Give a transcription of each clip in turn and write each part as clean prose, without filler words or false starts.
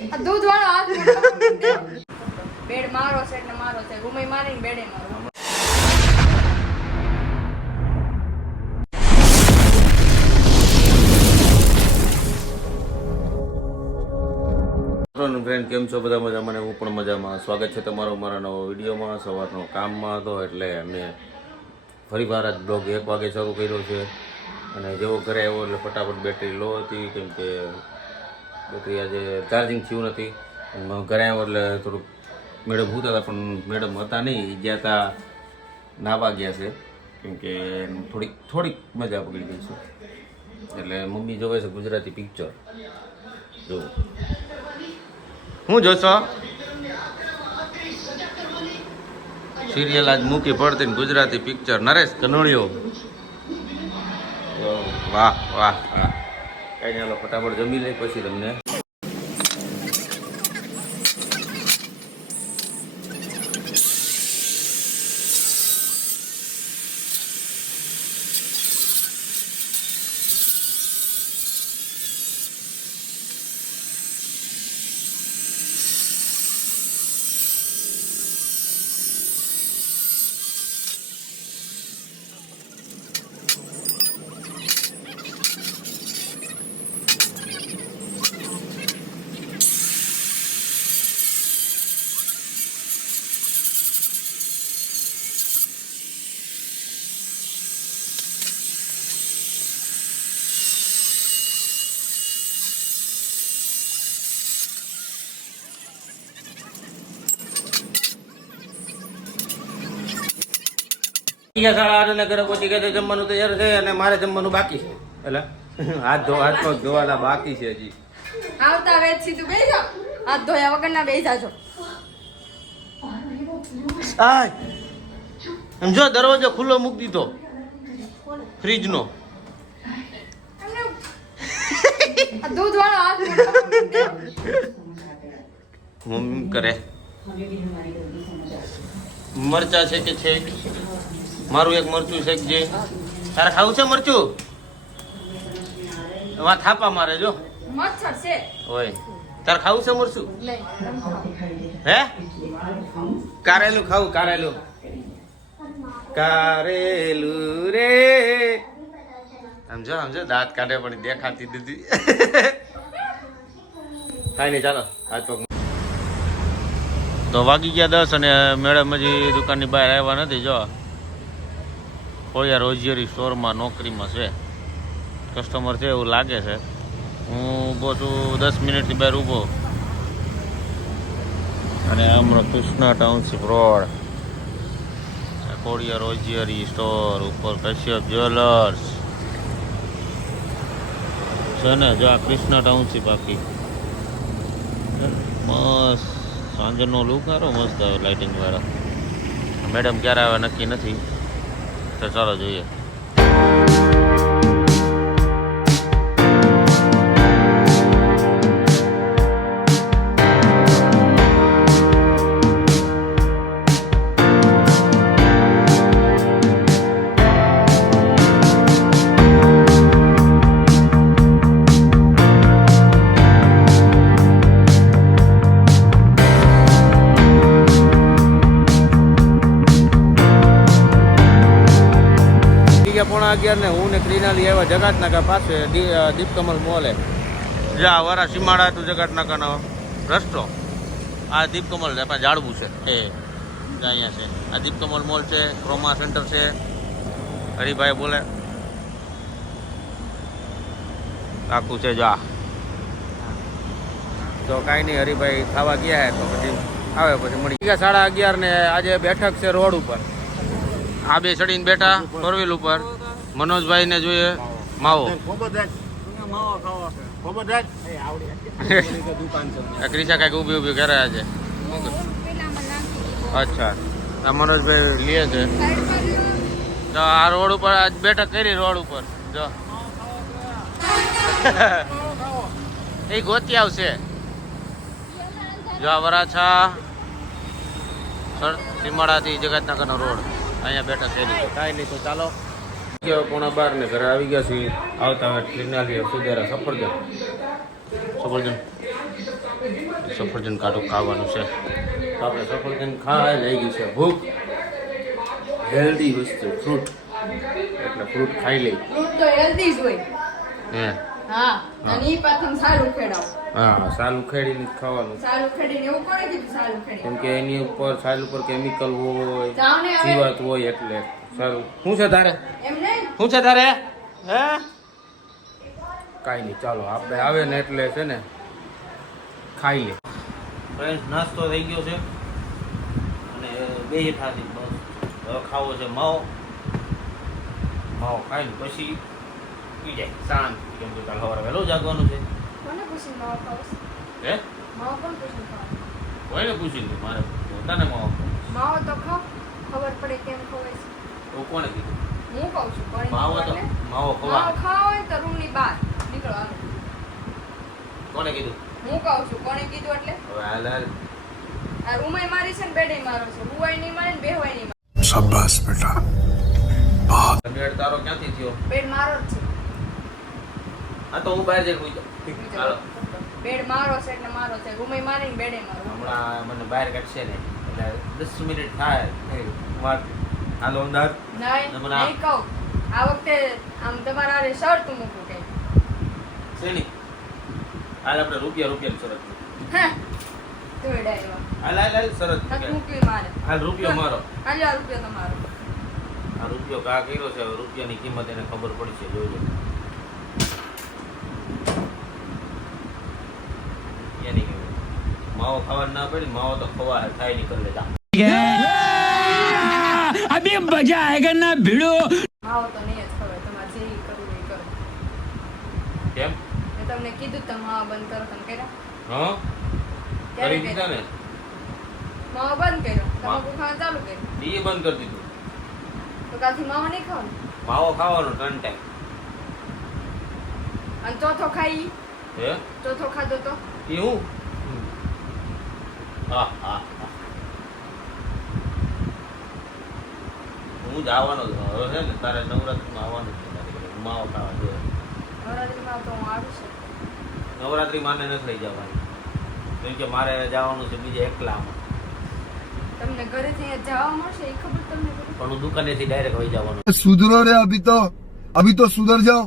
દૂધ વાળો હાથ બેડ મારો છે એટલે મારો છે રૂમે મારીને બેડે મારો. ફ્રેન્ડ કેમ છો બધા મજામાં? હું પણ મજામાં. સ્વાગત છે તમારો મારા નવો વિડીયોમાં. સવારનો કામમાં હતો એટલે અમે ફરી વાર આજ બ્લોગ 1 વાગે શરૂ કર્યો છે અને જેવો ઘરે આવ્યો એટલે ફટાફટ બેટરી લો હતી કેમ કે બેટરી આજે ચાર્જિંગ થયું નથી. ઘરે આવ્યો એટલે થોડુંક મેડમ હોતા હતા પણ મેડમ હતા નહીં, ગયા હતા નાવા ગયા છે કેમ કે થોડીક મજા પકડી ગઈ છે એટલે મમ્મી જોવે છે ગુજરાતી પિક્ચર. જો હું જોશો સિરિયલ આજ મૂકી પડતી ને ગુજરાતી પિક્ચર નરેશ કનોડિયો. વાહ વાહ વાહ. કઈ નહીં, ફટાફટ જમી લઈ પછી તમને સાડા 8 ઘરે પહોંચી ગયા. જમવાનું તૈયાર છે અને મારે જમવાનું બાકી છે. એટલે હાથ પગ ધોવાના બાકી છે હજી. આવતા વેચ સીધું બેસી જાઓ, હાથ ધોયા વગર ના બેસી જાજો. સમજો દરવાજો ખુલ્લો મૂકી દીધો ફ્રીજ નો. દૂધ વાળો હાથ મમ્મી કરે મરચા છે કે છે? મારું એક મરચું છે જે તારે ખાવું છે મરચું? વા થાપા મારે જો મચ્છર છે ઓય. તારે ખાવું છે મરચું? નહીં. હે કારેલું ખાવું? કારેલું રે સમજો દાંત કાઢે પણ દેખાતી દીધી. કાંઈ નહીં, ચાલો હાથ પગ. તો વાગી ગયા 10 અને મેડમ હજી દુકાનની બહાર આવ્યા નથી. જો ખોડિયાર હોશિયારી સ્ટોરમાં નોકરીમાં છે, કસ્ટમર છે એવું લાગે છે. હું ઊભો છું 10 મિનિટથી બહાર ઊભો અને હમણાં કૃષ્ણા ટાઉનશીપ રોડ ખોડિયાર હોશિયારી સ્ટોર ઉપર કશ્યપ જ્વેલર્સ છે ને. જો આ કૃષ્ણા ટાઉનશીપ આખી મસ્ત સાંજનો લુક સારો મસ્ત આવે લાઇટિંગ વાળા. મેડમ ક્યારે આવે નક્કી નથી, તો ચાલો જોઈએ. પોણા 11 ને હું ને ક્રિનાલી આવ્યા જગાતનાકા પાસે દીપકમલ મોલે. જ્યાં વરા સીમાડા હતું જગાતનાકાનો રસ્તો. આ દીપકમલ છે, આપણે જાળવું છે એ અહીંયા છે. આ દીપકમલ મોલ છે, ક્રોમા સેન્ટર છે. હરિભાઈ બોલે આખું છે. જો તો કાંઈ નહીં, હરિભાઈ ખાવા ગયા હે તો પછી આવે પછી મળી ગયા. 11:30 ને આજે બેઠક છે રોડ ઉપર. આ બે ચડીને બેઠા ફોરવ્હીલ ઉપર. મનોજભાઈ ને જોઈએ માવો. ક્રિશા કઈક ઉભી કરે છે. અચ્છા, આ મનોજભાઈ લે છે. તો આ રોડ ઉપર આજ બેઠક કરી રોડ ઉપર. જો એ ગોતી આવશે. જો આ વરાછા સીમાડાથી જગતનગરનો રોડ અહીંયા બેઠા થઈ છે. કાંઈ નહીં, તો ચાલો. 11:15 ને ઘરે આવી ગયા છીએ. આવતા ક્રિનાલી સુધારા સફરજન સફરજન કાઢું ખાવાનું છે. તો આપણે સફરજન ખાઈ લઈ ગયું છે ભૂખ. હેલ્ધી વસ્તુ ફ્રૂટ, એટલે ફ્રૂટ ખાઈ લઈ. ફ્રૂટ તો હેલ્ધી જ હોય. હે હા, અને ઈ પાછું સારું ખેડાવ. હા, સાલ ઉખેડીને જ ખાવાનું. સાલ ઉખેડીને એવું કોણે કીધું સાલ ઉખેડી? કેમ કે એની ઉપર સાલ ઉપર કેમિકલ હોય, જાઓ ને હવે. જીવાત હોય એટલે સારું. શું છે તારે? એમ નહીં. શું છે તારે? હે? કાંઈ નહીં, ચાલો આપણે આવે ને એટલે છે ને ખાઈ લે. ફ્રેન્ડ્સ, નાસ્તો થઈ ગયો છે અને બે હેઠાથી બસ હવે ખાવો છે માવો. માવો ખાઈને પછી પી જાય શાંત. કેમ કે કાલ સવારે વહેલો જાગવાનું છે. કોને પૂછીને માવો ખાવસ? હે? માવો કોણ પૂછીને ખાવ? કોઈને પૂછી લે, મારે પોતાને માવો ખાવો. માવો તો ખાવ, ખબર પડે કેમ ખવાય છે. તો કોણે કીધું? હું કહું છું કોણે માવો તો કીધું એટલે? માવો માવો ખવા. ખાવો હોય તો રૂમની બહાર નીકળવાનું. કોણે કીધું? હું કહું છું કોણે કીધું એટલે? હવે હાલ હાલ. આ રૂમાય મારી છે ને બેડે મારો છે. હુવાય નહીં મારે ને બેહવાય નહીં મારે. शाबाश बेटा બેડ તારો ક્યાંથી થયો? બેડ મારો જ છે. આ તો હું બહાર જઈને હોઈ જાઉં. ચાલો. બેડ મારો છે એટલે મારો છે. રૂમાય મારી ને બેડે મારો. હમણાં મને બહાર કાઢશે ને એટલે 10 મિનિટ થાય વાત. હાલો અમદાવાદ. નહીં હમણાં. નહીં કહું. આ વખતે આમ તમારા હારે શરત મૂકું કઈ. શેની? હાલ આપણે રૂપિયાની શરત. હે જોઈડા એવા. હાલ હાલ હાલ શરત. તક મૂકવી મારે. હાલ રૂપિયો મારો. હાલ આ રૂપિયો તમારો. આ રૂપિયો કા કર્યો છે, હવે રૂપિયાની કિંમત એને ખબર પડશે. જોજો. એની કિંમત. માવો ખાવા ના પડી, માવો તો ખવા થાય નીકળ લેતા. अभी मजा आएगा ना भिड़ो માવો તો નહીં જ ખવાય. તમારે જે કરવું એ કરો. કેમ? મેં તમને કીધું તમે માવો બંધ કરો. તમે કર્યા? હા? ક્યારે કરી દીધા ને? માવો બંધ કર્યો. તમાકુ ખાવાનું ચાલુ કર્યું. ઈ બંધ કરી દીધું. તો કાલથી માવો નહીં ખાવાનું. માવો ખાવાનો 3 ટાઈમ. અને ચોથો ખાઈ. હે? ચોથો ખાધો તો એ હું? હા હા હા. હું જ આવવાનો જ હવે છે ને તારે નવરાત્રીમાં આવવાનું છે મારી ઘરે. માવો ખાવા જોઈએ. નવરાત્રીમાં તો હું આવીશ જ. નવરાત્રી માને નથી લઈ જવાની. કેમ કે મારે જવાનું છે બીજે એકલામાં. તમને ઘરેથી અહીંયા જવા મળશે એ ખબર તમને ખબર? પણ હું દુકાનેથી ડાયરેક્ટ વહી જવાનું. सुधरो रे अभी तो सुधर जाओ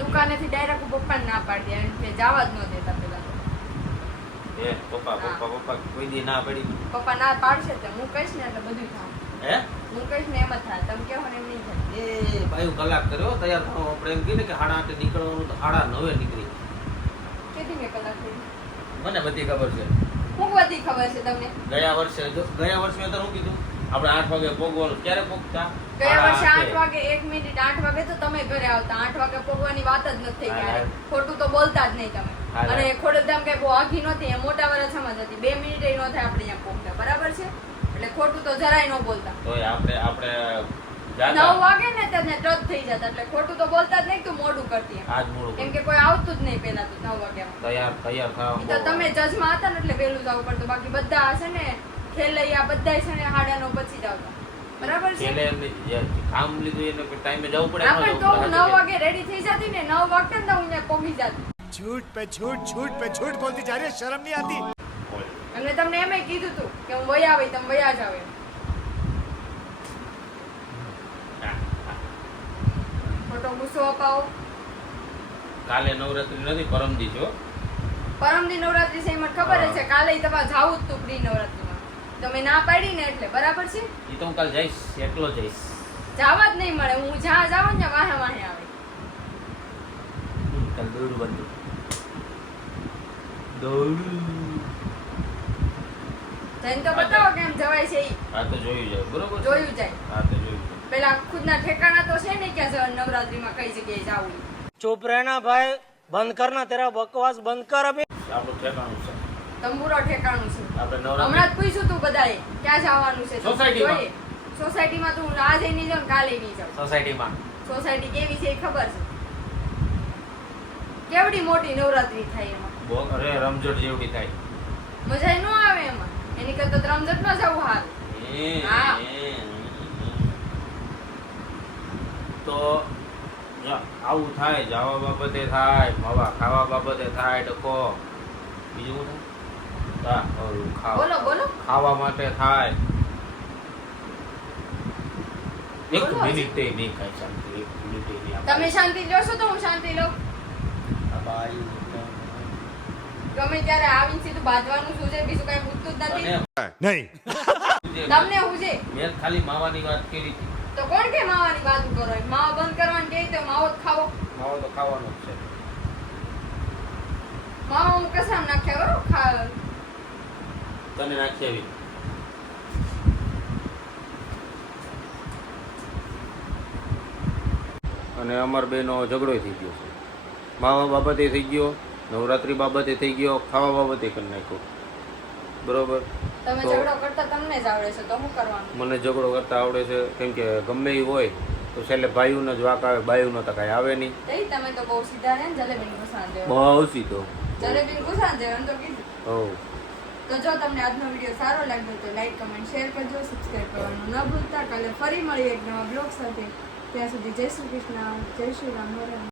દુકાનેથી ડાયરેક્ટ પપ્પાને ના પાડી દે. એમ કે જવા જ ન દેતા પેલા તો. હે પપ્પા કોઈ દી ના પડી. પપ્પા ના પાડશે તો હું કહીશ ને એટલે બધું થાય. હે? હું કહીશ ને એમ જ થાય. તમે કહો ને એમ નહીં થાય. એ ભાઈ કલાક કર્યો તૈયાર થવા. આપણે એમ કહીને કે 8:30 નીકળવાનું તો 9:30 નીકળી. કેટલી મેં કલાક થઈ? મને બધી ખબર છે. હું બધી ખબર છે તમને. ગયા વર્ષે મેં તો શું કીધું આપણે 8 વાગે પહોંચવાનું. ક્યારે પહોંચતા? ગયા વર્ષે 8 8 વાગે 1 મિનિટ 8 વાગે તો તમે ઘરે આવતા. 8 વાગે પગવાની વાત જ નથી થઈ. હા, ક્યારે હા. ખોટું તો બોલતા જ નહીં તમે. હા, હા. અને ખોડલધામ કઈ બહુ આઘી નહોતી. એ મોટા વરસમાં જ હતી. 2 મિનિટ ય ન થાય આપણે અહીંયા પહોંચતા. બરાબર છે? એટલે ખોટું તો જરાય ન બોલતા. તોય આપણે 9 જાતા. વાગે ને તેને ટચ થઈ જતા. એટલે ખોટું તો બોલતા જ નહીં. તું મોડું કરતી એમ. આજ મોડું કેમ કે કોઈ આવતું જ નહીં પેલા તો 9 વાગ્યામાં. તૈયાર થવા. ઈ તો તમે જજમાં હતા ને એટલે વહેલું જવું પડતું. બાકી બધા હશે ને ખેલૈયા બધા છે ને 9:30 પછી જ આવતા. બરાબર છે? છેલ્લે એમને જે કામ લીધું એને ટાઈમે જવું પડે. હા, પણ તો હું 9 વાગે રેડી થઈ જતી ને 9 વાગતા ને તો હું અહીંયા પહોંચી જતી. झूठ पे झूठ बोलती जा रही है शर्म नहीं आती અને તમને એમે કીધું તું કે હું વયા આવી તમે વયા જાવ એમ. ખોટો ગુસ્સો અપાવો. કાલે નવરાત્રી નથી, પરમદી છો. પરમદી નવરાત્રી છે એ મને ખબર જ છે. કાલે તમારે જાવું જ તું પ્રી નવરાત્રીમાં. તમે ના પાડી ને એટલે. બરાબર છે? એ તો હું કાલ જઈશ, એકલો જઈશ. જવા જ નહીં મળે. હું જ્યાં જાઉં ને વાહે વાહે આવે. કાલ દોડું બંધ. દોડું. જઈને તો બતાવો કેમ જવાય છે ઈ. હા તો જોયું જાય. બરોબર છે? જોયું જાય. હા તો જોયું જાય. પેલા ખુદના ઠેકાણા તો છે ને ક્યાં નવરાત્રીમાં કઈ જગ્યાએ જાવું. चुप रहना भाई बंद करना तेरा बकवास बंद कर अभी આપણું ઠેકાણું છે. તંબુરો ઠેકાણું છે. આપણે હમણાં નવરાત્રી જ પૂછ્યું તું બધાએ ક્યાં જવાનું છે. સોસાયટીમાં. જોઈએ. સોસાયટીમાં તો હું આજે નહીં જાઉં ને કાલે નહીં જાઉં. સોસાયટીમાં. સોસાયટી કેવી છે એ ખબર છે. કેવડી મોટી નવરાત્રી થાય એમાં. બહુ અરે રમઝટ જેવડી થાય. મજા ન આવે એમાં. એની કરતા રમઝટ માં જવું હાલ. હા. તો જો આવું થાય, જવા બાબતે થાય, માવા ખાવા બાબતે થાય, ડખો. બીજું શું થાય? હા, ઓલું બોલો, બોલો. ખાવા માટે થાય. એક બોલો. મિનિટ નહીં કાંઈ શાંતિ, એક મિનિટ નહીં આપણે. તમે શાંતિ જોશો તો હું શાંતિ લઉં. આ બાઈ ગમે ત્યારે આવીને સીધું બાંધવાનું શું છે, બીજું કઈ પૂછતું જ નથી. नहीं તમને હું છે મેં ખાલી માવાની વાત કરી હતી. તો કોણ કે માવાની વાત કરો? માવા બંધ કરવાની કે તો માવો જ ખાવો. માવો તો ખાવાનો જ છે. માવા હું કસામ નાખ્યા કરો ખા. તને નાખી આવી. અને અમાર બેનો ઝઘડો થઈ ગયો છે. માવા બાબતે થઈ ગયો, નવરાત્રી બાબતે થઈ ગયો, ખાવા બાબતે કરી નાખ્યો. બરોબર. તમે તો ઝઘડો કરતા તમને જ આવડે છે તો શું કરવાનું? મને ઝઘડો કરતા આવડે છે, કેમ કે ગમે એ હોય તો છેલ્લે ભાઈઓનો જ વાક આવે, બાઈઓનો તો કાંઈ આવે નહીં. તઈ તમે તો બહુ સીધા ને જલેબીન ગુસાન દેવો. બહુ સીધો. જલેબીન ગુસાન દેવો એમ તો કીધું. હો. તો જો તમને આજનો વિડીયો સારો લાગ્યો તો લાઈક કમેન્ટ શેર કરજો, સબસ્ક્રાઇબ કરવાનું ન ભૂલતા. કાલે ફરી મળીએ એક નવા બ્લોગ સાથે. ત્યાં સુધી જય શ્રી કૃષ્ણ, જય શ્રી રામ.